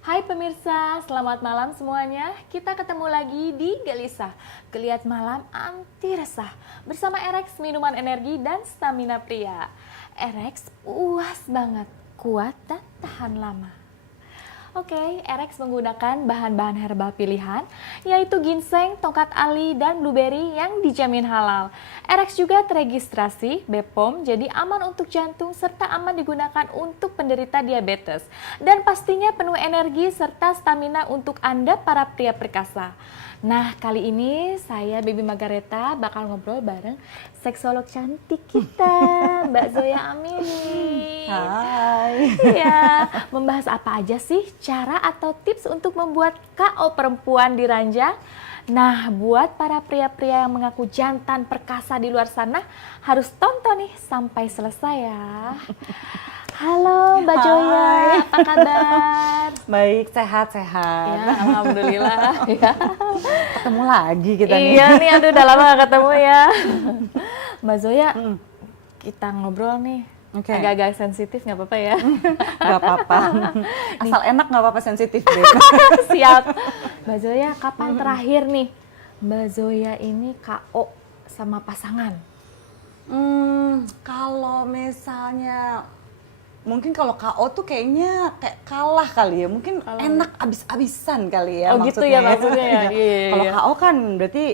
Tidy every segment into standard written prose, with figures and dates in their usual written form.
Hai pemirsa, selamat malam semuanya. Kita ketemu lagi di Gelisah, Geliat Malam Anti Resah bersama Erex Minuman Energi dan Stamina Pria. Erex puas banget, kuat dan tahan lama. Oke, Erex menggunakan bahan-bahan herbal pilihan, yaitu ginseng, tongkat ali, dan blueberry yang dijamin halal. Erex juga teregistrasi BPOM, jadi aman untuk jantung serta aman digunakan untuk penderita diabetes. Dan pastinya penuh energi serta stamina untuk Anda para pria perkasa. Nah, kali ini saya Baby Margareta bakal ngobrol bareng seksolog cantik kita, Mbak Zoya Amini. Hai. Iya, membahas apa aja sih cara atau tips untuk membuat KO perempuan di ranjang? Nah, buat para pria-pria yang mengaku jantan perkasa di luar sana, harus tonton nih sampai selesai ya. Halo Mbak Joya, apa kabar? Baik, sehat-sehat. Ya, alhamdulillah. Ya. Ketemu lagi kita nih. Iya nih, aduh udah lama gak ketemu ya. Mbak Zoya, kita ngobrol nih. Oke. Agak-agak sensitif nggak apa-apa ya? Gak apa-apa. Asal enak gak apa-apa sensitif deh. Siap. Mbak Zoya, kapan terakhir nih Mbak Zoya ini KO sama pasangan? Kalau misalnya mungkin kalau KO tuh kayaknya kayak kalah kali ya. Mungkin Kalah. Enak abis-abisan kali ya Oh, gitu ya maksudnya ya? Iya. Iya, Kalau iya. KO kan berarti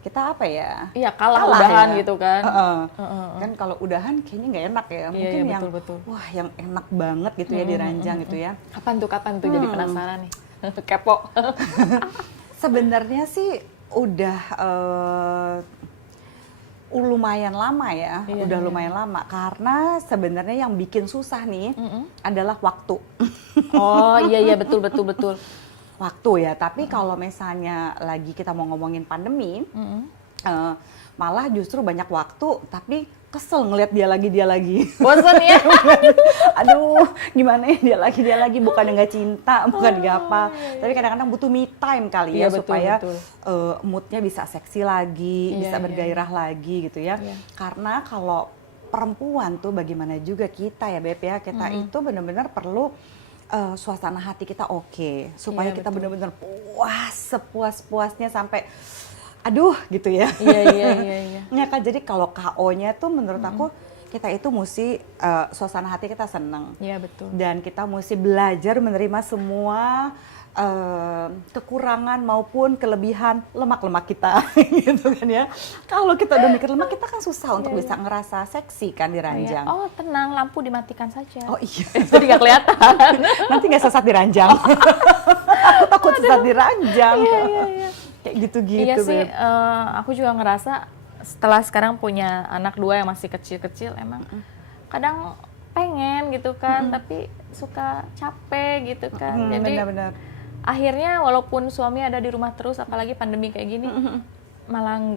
kita apa ya? Iya, kalah udahan ya. gitu kan. Kan kalau udahan kayaknya nggak enak ya. Mungkin iya, yang betul. wah yang enak banget gitu ya di ranjang gitu ya. Kapan tuh jadi penasaran nih? Kepo. Sebenarnya sih udah lumayan lama ya, Iya, udah iya. lumayan lama karena sebenarnya yang bikin susah nih adalah waktu. Oh iya betul. Waktu ya, tapi kalau misalnya lagi kita mau ngomongin pandemi, eh, malah justru banyak waktu, tapi kesel ngelihat dia lagi. Bosan ya? Aduh, gimana ya dia lagi bukan nggak cinta, bukan nggak apa, tapi kadang-kadang butuh me time kali ya Iya, betul, supaya betul. moodnya bisa seksi lagi, Iya, bisa iya. bergairah lagi gitu ya. Iya. Karena kalau perempuan tuh bagaimana juga kita ya Beb ya, kita itu benar-benar perlu suasana hati kita oke, supaya Iya, kita betul. benar-benar puas sepuas-puasnya sampai aduh gitu ya. Iya. Ya kan, jadi kalau KO-nya tuh menurut aku kita itu mesti suasana hati kita seneng. Iya betul. Dan kita mesti belajar menerima semua kekurangan maupun kelebihan lemak-lemak kita gitu kan ya. Kalau kita udah mikir lemak, kita kan susah untuk bisa ngerasa seksi kan di ranjang. Oh tenang, lampu dimatikan saja. Oh iya, Jadi nggak kelihatan. nanti nggak sesat di ranjang. Aku takut sesat di ranjang. Iya. Kayak gitu-gitu. Iya sih, Beb. aku juga ngerasa setelah sekarang punya anak 2 yang masih kecil-kecil, emang kadang pengen gitu kan, tapi suka capek gitu kan. Jadi Benar-benar. akhirnya walaupun suami ada di rumah terus, apalagi pandemi kayak gini, malah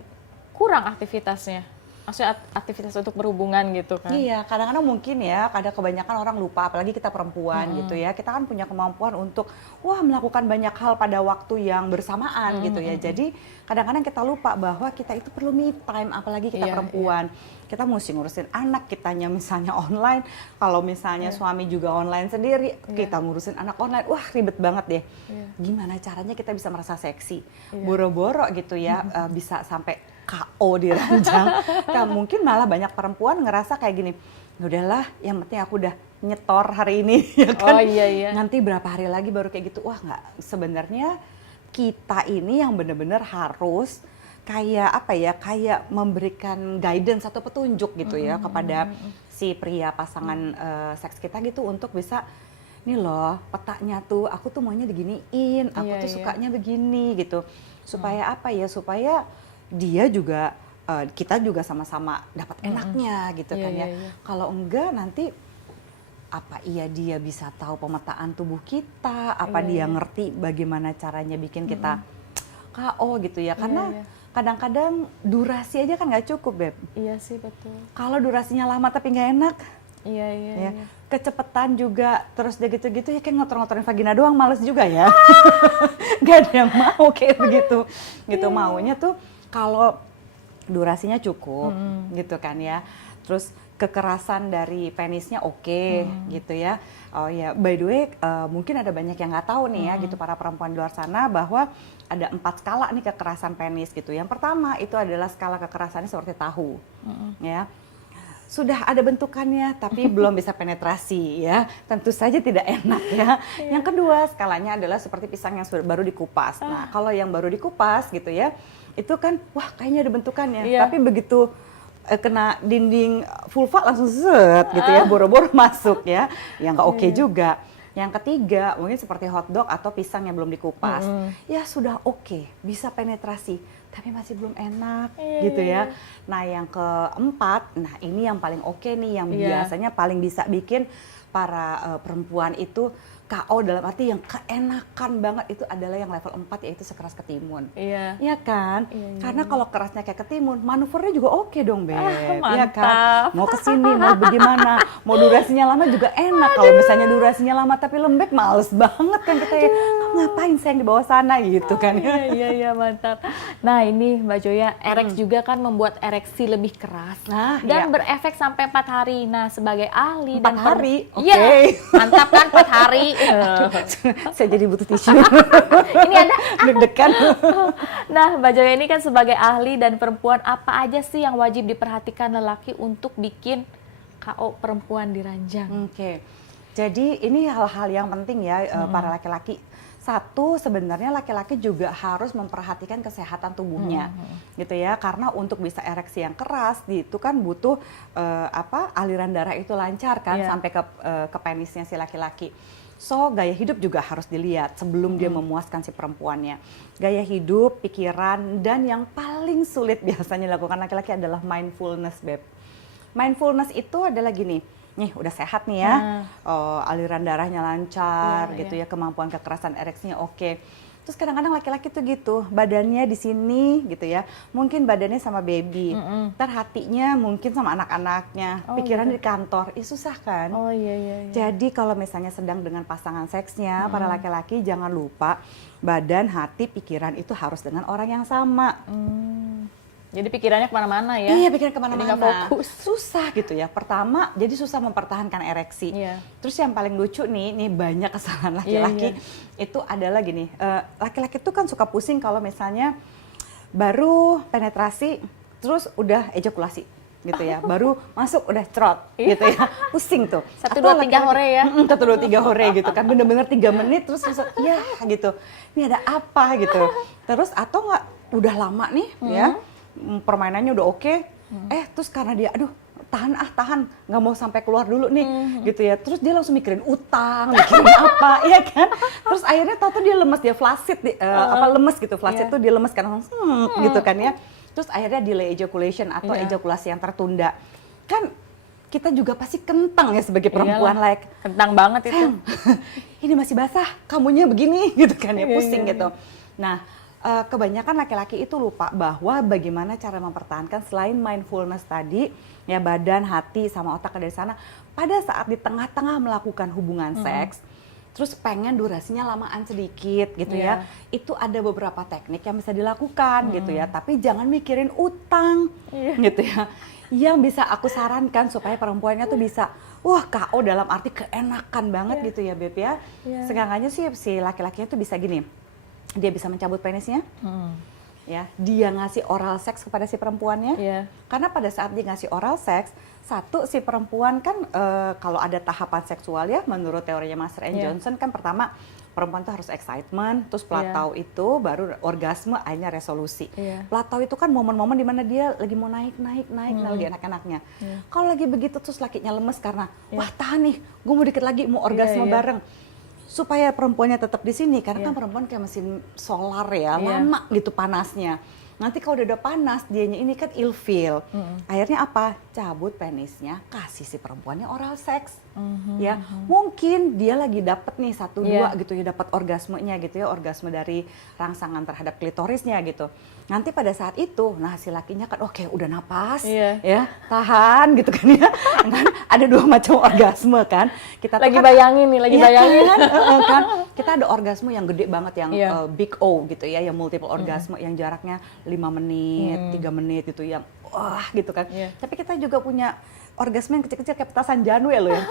kurang aktivitasnya. Maksudnya aktivitas untuk berhubungan gitu kan. Iya, kadang-kadang mungkin ya, kadang kebanyakan orang lupa, apalagi kita perempuan gitu ya. Kita kan punya kemampuan untuk melakukan banyak hal pada waktu yang bersamaan gitu ya. Jadi kadang-kadang kita lupa bahwa kita itu perlu me time, apalagi kita Iya, perempuan. Kita mesti ngurusin anak, kitanya misalnya online. Kalau misalnya suami juga online sendiri, kita ngurusin anak online. Wah, ribet banget deh. Gimana caranya kita bisa merasa seksi? Boro-boro gitu ya, bisa sampai KO di ranjang. Nah, mungkin malah banyak perempuan ngerasa kayak gini, udahlah yang penting aku udah nyetor hari ini ya kan. Oh iya. Nanti berapa hari lagi baru kayak gitu. Wah nggak, sebenarnya kita ini yang benar-benar harus kayak apa ya, kayak memberikan guidance atau petunjuk gitu ya kepada si pria pasangan seks kita gitu untuk bisa nih loh petanya tuh aku tuh maunya diginiin, aku Iya, tuh iya. sukanya begini gitu. Supaya apa ya, supaya dia juga kita juga sama-sama dapat enaknya gitu Iya, kan ya. iya. Kalau enggak nanti apa iya dia bisa tahu pemetaan tubuh kita, apa dia ngerti bagaimana caranya bikin kita KO gitu ya. Karena iya. kadang-kadang durasi aja kan nggak cukup Beb. Iya sih betul. Kalau durasinya lama tapi nggak enak, Iya. ya kecepetan juga, terus dia gitu-gitu ya kayak ngotor-ngotorin vagina doang, males juga ya. Gak ada yang mau kayak begitu gitu. Maunya tuh kalau durasinya cukup gitu kan ya, terus kekerasan dari penisnya oke, gitu ya. Oh ya, by the way, mungkin ada banyak yang nggak tahu nih ya, gitu para perempuan di luar sana bahwa ada 4 skala nih kekerasan penis gitu. Yang pertama itu adalah skala kekerasannya seperti tahu, ya. Sudah ada bentukannya tapi belum bisa penetrasi ya, tentu saja tidak enak ya. Yang kedua skalanya adalah seperti pisang yang sudah baru dikupas. Nah kalau yang baru dikupas gitu ya, itu kan wah kayaknya ada bentukannya, tapi begitu kena dinding vulva langsung set gitu ya, boro-boro masuk ya, yang nggak oke juga. Yang ketiga mungkin seperti hotdog atau pisang yang belum dikupas, ya sudah oke, bisa penetrasi, tapi masih belum enak gitu ya. Nah yang keempat, nah ini yang paling oke nih, yang biasanya paling bisa bikin para perempuan itu KO dalam arti yang keenakan banget itu adalah yang level 4 yaitu sekeras ketimun. Iya kan? Karena kalau kerasnya kayak ketimun, manuvernya juga oke dong, Beb. Iya kan? Mau kesini, mau bagaimana, mau durasinya lama juga enak. Kalau misalnya durasinya lama tapi lembek, males banget kan kita ya. Ngapain sayang di bawah sana gitu kan? Iya, mantap. Nah ini Mbak Joya, Erex juga kan membuat ereksi lebih keras dan berefek sampai 4 hari. Nah sebagai ahli 4 hari? Iya, mantap kan 4 hari. Saya jadi butuh tisu. Ini ada deg-degan. Nah, Mbak Joya ini kan sebagai ahli dan perempuan, apa aja sih yang wajib diperhatikan lelaki untuk bikin KO perempuan di ranjang? Oke. Jadi ini hal-hal yang penting ya para laki-laki. Satu, sebenarnya laki-laki juga harus memperhatikan kesehatan tubuhnya, gitu ya. Karena untuk bisa ereksi yang keras, itu kan butuh aliran darah itu lancar kan sampai ke penisnya si laki-laki. So, gaya hidup juga harus dilihat sebelum dia memuaskan si perempuannya. Gaya hidup, pikiran, dan yang paling sulit biasanya dilakukan laki-laki adalah mindfulness, Beb. Mindfulness itu adalah gini, nih udah sehat nih ya, aliran darahnya lancar gitu ya, kemampuan kekerasan ereksinya oke. Terus kadang-kadang laki-laki tuh gitu, badannya di sini gitu ya, mungkin badannya sama baby, ntar hatinya mungkin sama anak-anaknya, pikirannya di kantor, susah kan? Jadi kalau misalnya sedang dengan pasangan seksnya, para laki-laki jangan lupa badan, hati, pikiran itu harus dengan orang yang sama. Jadi pikirannya kemana-mana ya? Iya, pikiran kemana-mana. Jadi nggak fokus. Susah gitu ya. Pertama, jadi susah mempertahankan ereksi. Terus yang paling lucu nih banyak kesalahan laki-laki itu adalah gini. Laki-laki tuh kan suka pusing kalau misalnya baru penetrasi, terus udah ejakulasi gitu ya. Baru masuk udah cerot gitu ya. Pusing tuh. 1, 2, 3 hore ya? 1, 2, 3 hore gitu kan. Bener-bener 3 menit terus ya gitu. Ini ada apa gitu. Terus atau nggak udah lama nih ya. Permainannya udah oke, terus karena dia aduh tahan nggak mau sampai keluar dulu nih gitu ya, terus dia langsung mikirin utang, mikirin apa ya kan, terus akhirnya tahu dia lemes, dia flaccid lemes gitu, flaccid tuh dia lemes kan langsung gitu kan ya, terus akhirnya delay ejaculation atau ejakulasi yang tertunda. Kan kita juga pasti kentang ya sebagai perempuan, kentang banget itu. Ini masih basah, kamunya begini gitu kan ya, pusing gitu. Nah, kebanyakan laki-laki itu lupa bahwa bagaimana cara mempertahankan selain mindfulness tadi, ya badan, hati, sama otak ada di sana. Pada saat di tengah-tengah melakukan hubungan seks, terus pengen durasinya lamaan sedikit gitu ya, itu ada beberapa teknik yang bisa dilakukan gitu ya, tapi jangan mikirin utang gitu ya. Yang bisa aku sarankan supaya perempuannya tuh bisa, wah KO dalam arti keenakan banget gitu ya Beb ya. Seenggaknya sih si laki-lakinya tuh bisa gini, dia bisa mencabut penisnya, ya, dia ngasih oral seks kepada si perempuannya, karena pada saat dia ngasih oral seks, satu si perempuan kan kalau ada tahapan seksual ya, menurut teorinya Master and Johnson kan pertama perempuan itu harus excitement, terus platau itu baru orgasme, akhirnya resolusi. Platau itu kan momen-momen dimana dia lagi mau naik, lagi enak-enaknya. Kalau lagi begitu terus lakinya lemes karena wah tahan nih, gue mau dikit lagi mau orgasme bareng. Supaya perempuannya tetap di sini, karena kan perempuan kayak mesin solar ya, lama gitu panasnya. Nanti kalau udah panas, dianya ini kan ilfeel. Akhirnya apa? Cabut penisnya, kasih si perempuannya oral seks. Ya, mungkin dia lagi dapet nih 1, 2 gitu ya, dapat orgasmenya gitu ya, orgasme dari rangsangan terhadap klitorisnya gitu. Nanti pada saat itu, nah si lakinya kan oke, udah napas, ya tahan gitu kan ya. Kan ada 2 macam orgasme kan. Kita lagi kan, bayangin nih, lagi bayangin kan. Kita ada orgasme yang gede banget yang big O gitu ya, yang multiple orgasme yang jaraknya 5 menit, 3 menit gitu yang wah gitu kan. Tapi kita juga punya orgasme yang kecil-kecil kayak petasan Janwe loh yang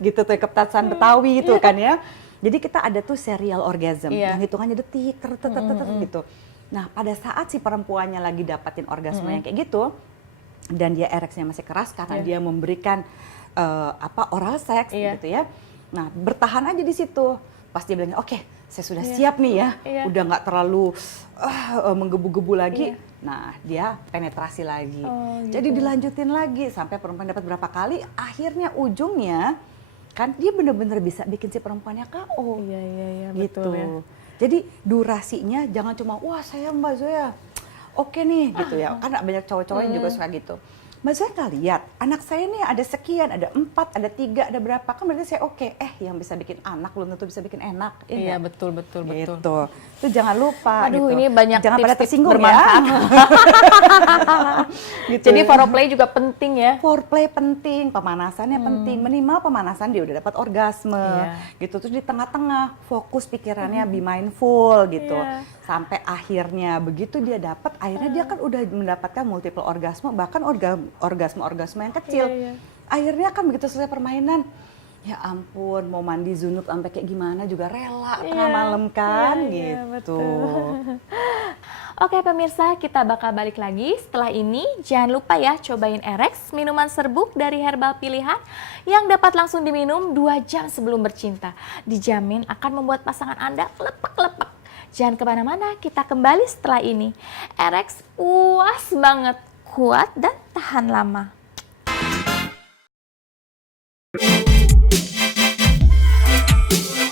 gitu tuh, kayak petasan Betawi gitu kan ya. Jadi kita ada tuh serial orgasm yang hitungannya detik gitu. Nah, pada saat si perempuannya lagi dapatin orgasme yang kayak gitu dan dia ereksinya masih keras karena dia memberikan oral seks gitu ya. Nah, bertahan aja di situ. Pas dia bilang, "Oke, saya sudah siap nih ya." Udah nggak terlalu menggebu-gebu lagi. Nah, dia penetrasi lagi. Jadi dilanjutin lagi sampai perempuan dapat berapa kali, akhirnya ujungnya kan dia benar-benar bisa bikin si perempuannya KO. Iya, Gitu. betul ya. Jadi durasinya jangan cuma, "Wah, saya Mbak Zoya oke nih," gitu ya. Karena banyak cowok-cowok yang juga suka gitu. Mbak Zoya nggak lihat, anak saya nih ada sekian, ada 4, ada 3, ada berapa, kan berarti saya oke. Yang bisa bikin anak belum tentu bisa bikin enak. Iya, betul. Gitu. Itu jangan lupa. Aduh, gitu. ini banyak jangan pada tips-tips tersinggung bermanfaat. ya. Gitu. Jadi foreplay juga penting ya. Foreplay penting, pemanasannya penting. Minimal pemanasan dia udah dapat orgasme. Gitu. Terus di tengah-tengah fokus pikirannya, be mindful gitu. Sampai akhirnya begitu dia dapat, akhirnya dia kan udah mendapatkan multiple orgasme, bahkan orgasme yang kecil. Akhirnya kan begitu selesai permainan, ya ampun, mau mandi junub sampai kayak gimana juga rela tengah malam kan gitu. Oke pemirsa, kita bakal balik lagi setelah ini. Jangan lupa ya cobain Erex, minuman serbuk dari herbal pilihan yang dapat langsung diminum 2 jam sebelum bercinta. Dijamin akan membuat pasangan Anda lepek-lepek. Jangan kemana-mana, kita kembali setelah ini. Erex puas banget, kuat dan tahan lama.